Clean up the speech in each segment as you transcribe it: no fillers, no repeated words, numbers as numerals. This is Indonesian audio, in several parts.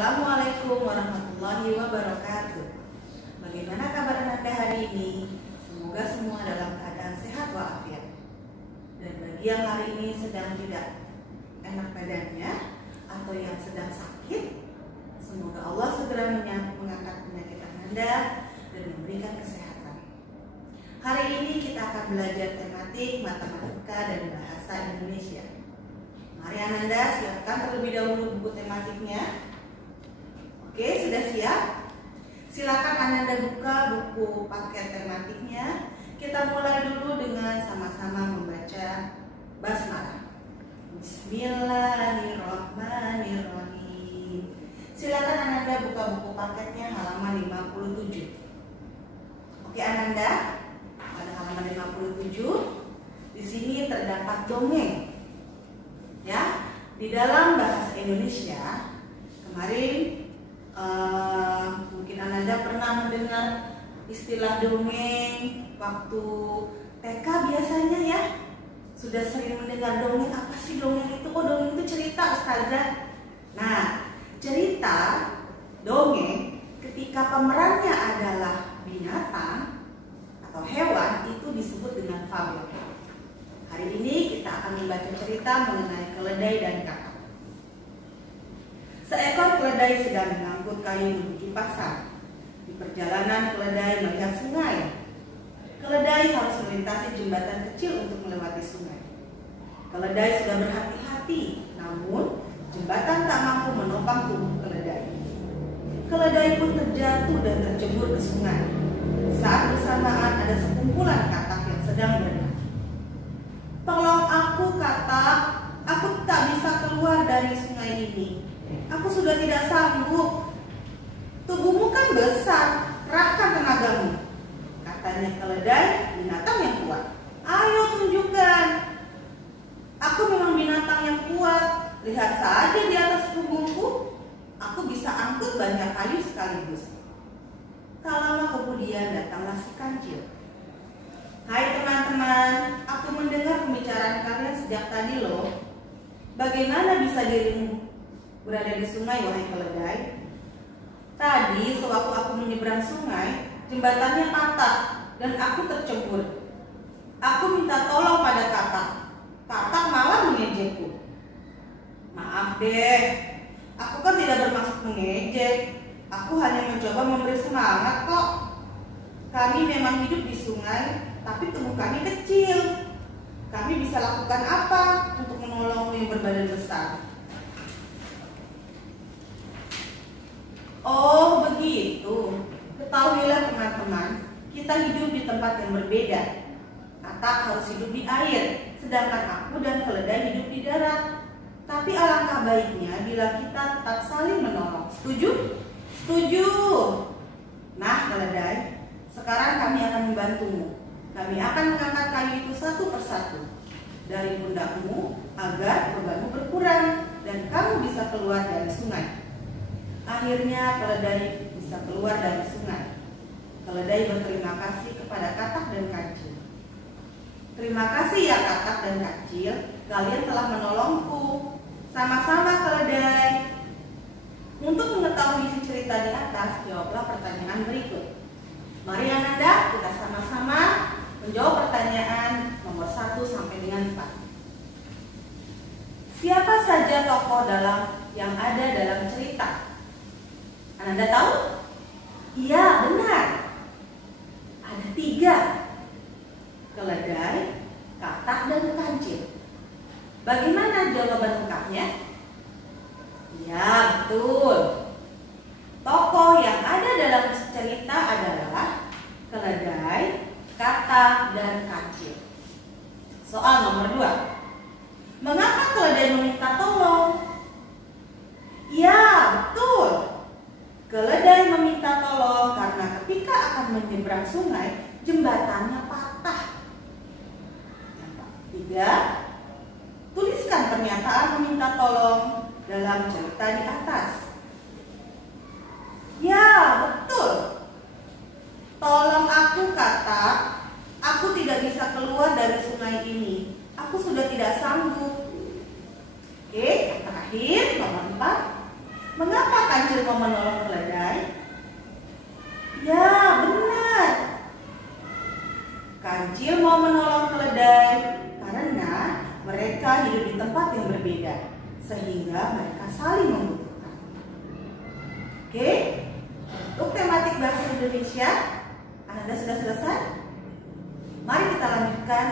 Assalamualaikum warahmatullahi wabarakatuh. Bagaimana kabar Anda hari ini? Semoga semua dalam keadaan sehat walafiat. Dan bagi yang hari ini sedang tidak enak badannya atau yang sedang sakit, semoga Allah segera mengangkat penyakit Anda dan memberikan kesehatan. Hari ini kita akan belajar tematik matematika dan bahasa Indonesia. Mari Ananda siapkan terlebih dahulu buku tematiknya. Oke, sudah siap? Silakan Ananda buka buku paket tematiknya. Kita mulai dulu dengan sama-sama membaca basmalah. Bismillahirrahmanirrahim. Silakan Ananda buka buku paketnya halaman 57. Oke Ananda, pada halaman 57 di sini terdapat dongeng. Ya, di dalam bahasa Indonesia kemarin mungkin Ananda pernah mendengar istilah dongeng waktu TK biasanya ya. Sudah sering mendengar dongeng. Apa sih dongeng itu? Oh, dongeng itu cerita, Ustazah. Nah, cerita dongeng ketika pemerannya adalah binatang atau hewan itu disebut dengan fabel. Hari ini kita akan membaca cerita mengenai keledai dan kakak. Seekor keledai sedang mengangkut kayu menuju pasar. Di perjalanan keledai melihat sungai. Keledai harus melintasi jembatan kecil untuk melewati sungai. Keledai sudah berhati-hati, namun jembatan tak mampu menopang tubuh keledai. Keledai pun terjatuh dan tercebur ke sungai. Saat bersamaan ada sekumpulan katak yang sedang berenang. "Tolong aku, katak, aku tak bisa keluar dari sungai ini. Aku sudah tidak sanggup." "Tubuhmu kan besar, kerahkan tenagamu," katanya keledai, binatang yang kuat. "Ayo tunjukkan. Aku memang binatang yang kuat. Lihat saja di atas punggungku. Aku bisa angkut banyak kayu sekaligus." Tak lama kemudian datanglah si kancil. "Hai teman-teman, aku mendengar pembicaraan kalian sejak tadi loh. Bagaimana bisa dirimu berada di sungai, wahai keledai?" "Tadi sewaktu aku menyeberang sungai, jembatannya patah dan aku tercebur. Aku minta tolong pada katak. Katak malah mengejekku." "Maaf deh, aku kan tidak bermaksud mengejek. Aku hanya mencoba memberi semangat kok. Kami memang hidup di sungai, tapi tubuh kami kecil. Kami bisa lakukan apa untuk menolongmu yang berbadan besar?" "Oh begitu. Ketahuilah teman-teman, kita hidup di tempat yang berbeda. Katak harus hidup di air, sedangkan aku dan keledai hidup di darat. Tapi alangkah baiknya bila kita tetap saling menolong. Setuju?" "Setuju." "Nah keledai, sekarang kami akan membantumu. Kami akan mengangkat kayu itu satu persatu dari pundakmu agar bebanmu berkurang dan kamu bisa keluar dari sungai." Akhirnya keledai bisa keluar dari sungai. Keledai berterima kasih kepada katak dan kancil. "Terima kasih ya katak dan kancil, kalian telah menolongku." "Sama-sama keledai." Untuk mengetahui isi cerita di atas, jawablah pertanyaan berikut. Mari Ananda kita sama-sama menjawab pertanyaan nomor 1 sampai dengan 4. Siapa saja tokoh yang ada dalam cerita? Ananda tahu? Iya, benar. Ada 3. Keledai, katak, dan kancil. Bagaimana jawaban lengkapnya? Ya, betul. Tokoh yang ada dalam cerita adalah keledai, katak, dan kancil. Soal nomor 2. Mengapa keledai meminta tolong? Ya, betul. Keledai meminta tolong karena ketika akan menyeberang sungai, jembatannya patah. Yang ketiga, tuliskan pernyataan meminta tolong dalam cerita di atas. Ya, betul. "Tolong aku, katak. Aku tidak bisa keluar dari sungai ini. Aku sudah tidak sanggup." Oke, yang terakhir nomor 4. Mengapa kancil mau menolong keledai? Ya, benar. Kancil mau menolong keledai karena mereka hidup di tempat yang berbeda, sehingga mereka saling membutuhkan. Oke, untuk tematik bahasa Indonesia, Anda sudah selesai? Mari kita lanjutkan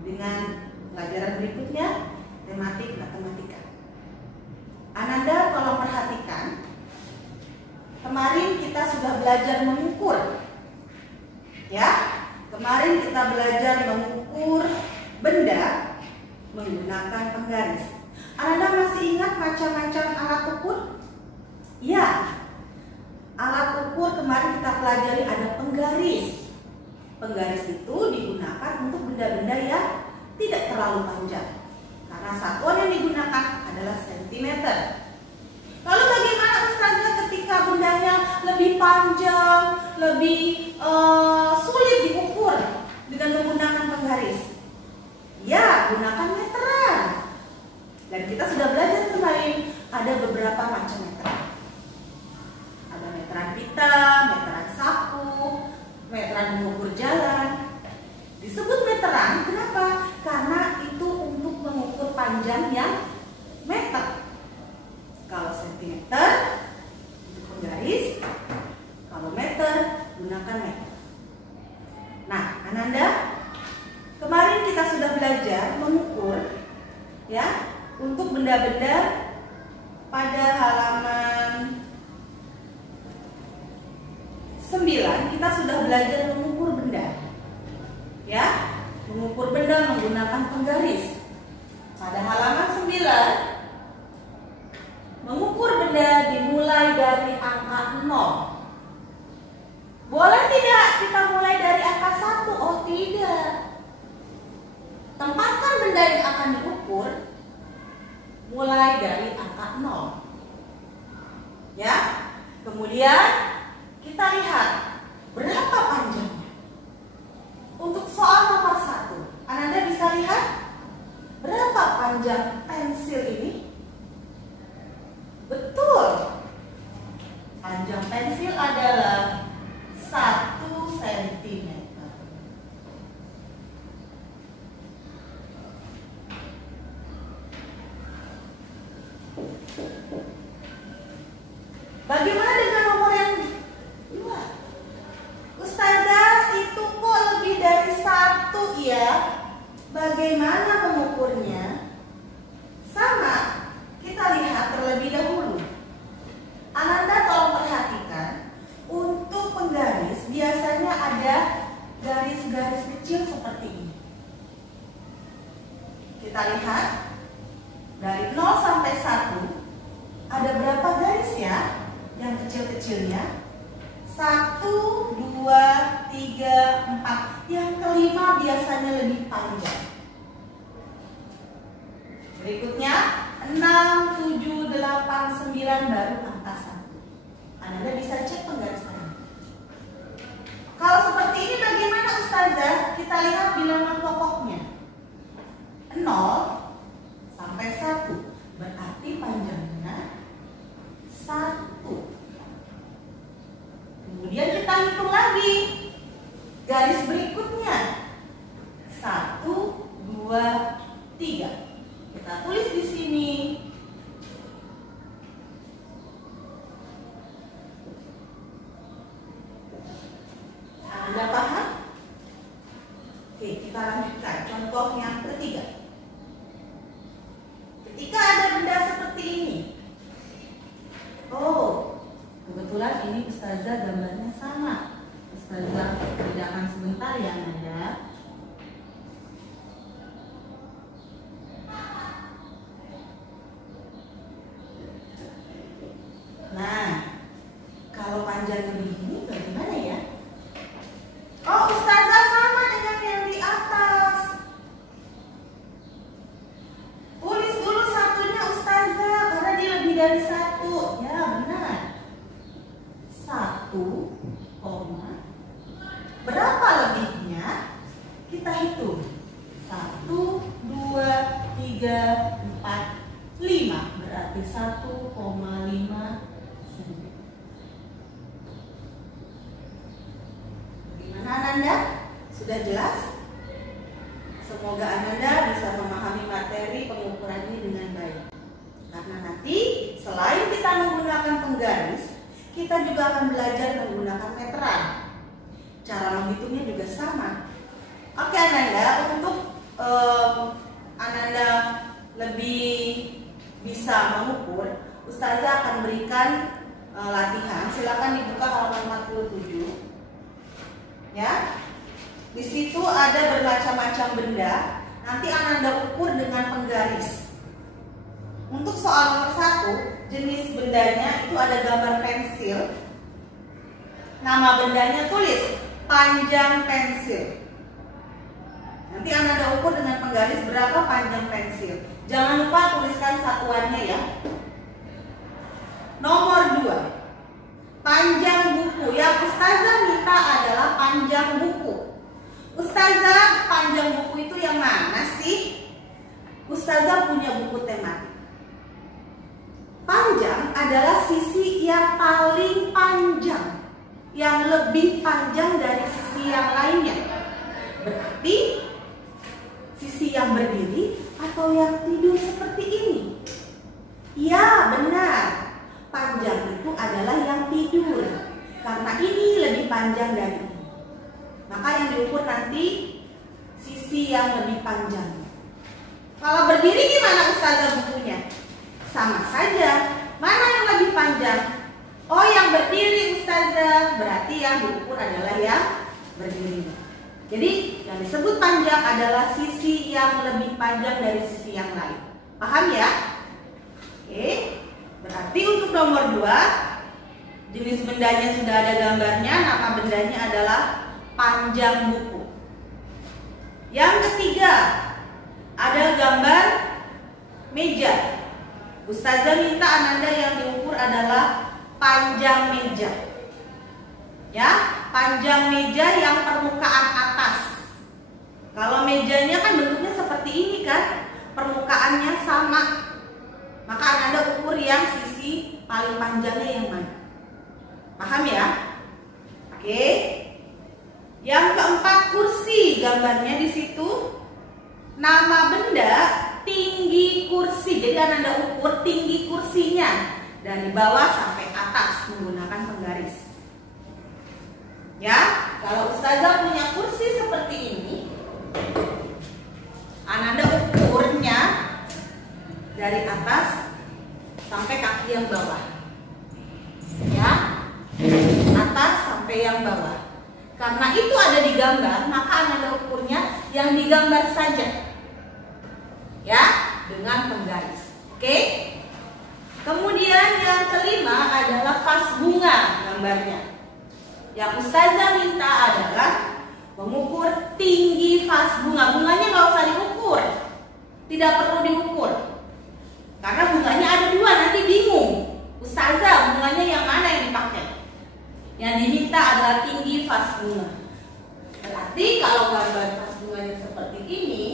dengan pelajaran berikutnya, tematik matematika. Ananda tolong perhatikan. Kemarin kita sudah belajar mengukur. Ya, kemarin kita belajar mengukur benda menggunakan penggaris. Ananda masih ingat macam-macam alat ukur? Ya. Alat ukur kemarin kita pelajari ada penggaris. Penggaris itu digunakan untuk benda-benda yang tidak terlalu panjang. Karena satuan yang digunakan adalah sentimeter. Lalu bagaimana Ustazah ketika bendanya lebih panjang, lebih sulit diukur dengan menggunakan penggaris? Ya, gunakan meteran. Dan kita sudah belajar kemarin ada beberapa macam meteran. Ada meteran pita, meteran saku, meteran mengukur jalan. Disebut meteran, kenapa? Karena itu untuk mengukur panjang yang meter. Kalau sentimeter untuk penggaris, kalau meter gunakan meter. Nah, Ananda, kemarin kita sudah belajar mengukur ya untuk benda-benda pada halaman 9 kita sudah belajar mengukur benda. Ya, mengukur benda menggunakan penggaris. Pada halaman 9 mengukur benda dimulai dari angka 0. Boleh tidak kita mulai dari angka 1? Oh tidak. Tempatkan benda yang akan diukur mulai dari angka 0. Ya. Kemudian kita lihat berapa panjangnya. Untuk soal nomor 1, Ananda bisa lihat berapa panjang pensil ini? Betul. Panjang pensil adalah 1 cm. Bagaimana dengan nomor yang 2? Ustazah, itu kok lebih dari 1 ya? Bagaimana mengukurnya? Sama. Kita lihat terlebih dahulu. Ananda tolong perhatikan. Untuk penggaris biasanya ada garis-garis kecil seperti ini. Kita lihat dari 0 sampai 1 ada berapa garis ya? Yang kecil-kecilnya 1, 2, 3, 4. Yang kelima biasanya lebih panjang. Berikutnya 6, 7, 8, 9 baru angka 1. Anda bisa cek penggarisannya. Kalau seperti ini bagaimana Ustazah? Kita lihat bilangan pokoknya 0 sampai 1. Berarti panjangnya 1. Kemudian kita hitung lagi garis berikutnya 1, 2, 3. Kita tulis di sini. Anda paham? Oke, kita lanjutkan contoh yang ketiga. Ketika ada benda seperti ini. Oh, kebetulan ini Ustazah gambarnya sama. Ustazah kerjakan sebentar ya Nanda. Nah, kalau panjangnya begini bagaimana ya? Oh, Ustazah sama dengan yang di atas. Tulis dulu satunya Ustazah karena dia lebih dari 1. Ya benar. 1, berapa lebihnya? Kita hitung. 1, 2, 3, 4, 5. Berarti 1,5 cm. Sudah jelas? Semoga Ananda bisa memahami materi pengukuran ini dengan baik. Karena nanti selain kita menggunakan penggaris, kita juga akan belajar menggunakan meteran. Cara menghitungnya juga sama. Oke Ananda, untuk Ananda lebih bisa mengukur, Ustazah akan berikan latihan. Silakan dibuka halaman 47. Ya. Di situ ada bermacam-macam benda. Nanti Ananda ukur dengan penggaris. Untuk soal nomor 1, jenis bendanya itu ada gambar pensil. Nama bendanya tulis panjang pensil. Nanti Ananda ukur dengan penggaris berapa panjang pensil. Jangan lupa tuliskan satuannya ya. Nomor 2, panjang buku. Yang Ustazah minta adalah panjang buku. Ustazah, panjang buku itu yang mana sih? Ustazah punya buku tematik. Panjang adalah sisi yang paling panjang, yang lebih panjang dari sisi yang lainnya. Berarti sisi yang berdiri atau yang tidur seperti ini. Ya, benar. Panjang itu adalah yang tidur. Karena ini lebih panjang dari ini. Maka yang diukur nanti sisi yang lebih panjang. Kalau berdiri gimana Ustazah bukunya? Sama saja. Mana yang lebih panjang? Oh, yang berdiri Ustazah. Berarti yang diukur adalah yang berdiri. Jadi yang disebut panjang adalah sisi yang lebih panjang dari sisi yang lain. Paham ya? Oke. Berarti untuk nomor 2, jenis bendanya sudah ada gambarnya. Nama bendanya adalah panjang buku. Yang ketiga, ada gambar meja. Ustazah minta Ananda yang diukur adalah panjang meja. Ya, panjang meja yang permukaan atas. Kalau mejanya kan bentuknya seperti ini kan, permukaannya sama. Maka Ananda ukur yang sisi paling panjangnya yang mana. Paham ya? Oke. Yang keempat, kursi. Gambarnya di situ. Nama benda tinggi kursi. Jadi Ananda ukur tinggi kursinya dari bawah sampai atas menggunakan penggaris. Ya, kalau Ustazah punya kursi seperti ini, Ananda ukurnya dari atas sampai kaki yang bawah. Ya, atas sampai yang bawah. Karena itu ada di gambar, maka Ananda ukurnya yang digambar saja. Ya, dengan penggaris. Oke. Kemudian yang kelima adalah vas bunga gambarnya. Yang Ustazah minta adalah mengukur tinggi vas bunga. Bunganya nggak usah diukur, tidak perlu diukur. Karena bunganya ada 2, nanti bingung. Ustazah, bunganya yang mana yang dipakai? Yang diminta adalah tinggi vas bunga. Berarti kalau gambar vas bunganya seperti ini,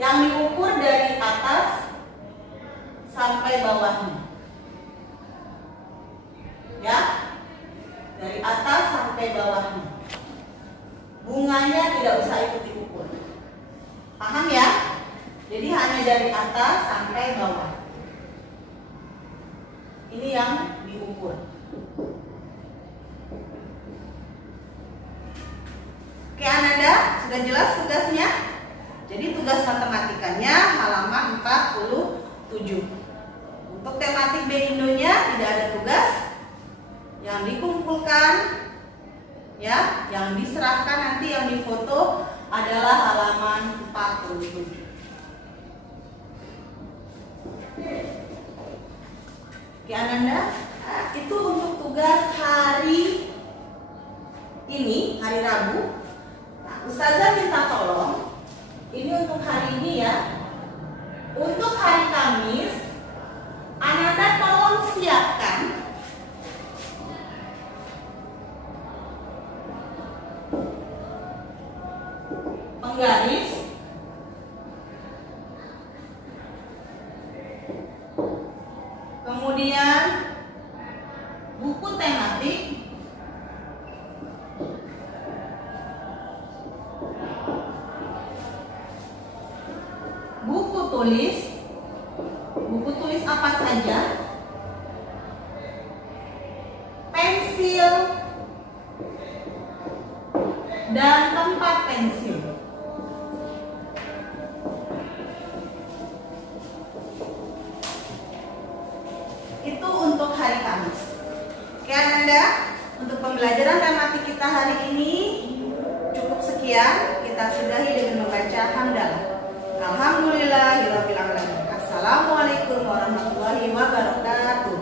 yang diukur dari atas sampai bawahnya. Ya, dari atas sampai bawahnya. Bunganya tidak usah ikut diukur. Paham ya? Jadi hanya dari atas sampai bawah. Ini yang diukur. Oke Ananda, sudah jelas tugasnya? Jadi tugas matematikanya halaman 47. Untuk tematik B-Indo-nya tidak ada tugas. Yang dikumpulkan, ya, yang diserahkan nanti yang difoto adalah halaman 47. Oke Ananda, itu untuk tugas hari ini, hari Rabu. Nah, Ustazah minta tolong, ini untuk hari ini ya. Untuk hari Kamis, Ananda tolong siapkan penggaris, kemudian Kemudian buku tematik, buku tulis apa saja, pensil, dan tempat pensil. Itu untuk hari Kamis. Oke Ananda, untuk pembelajaran tematik kita hari ini cukup sekian. Kita sudahi dengan membaca hamdalah. Alhamdulillahirabbil alamin. Assalamualaikum warahmatullahi wabarakatuh.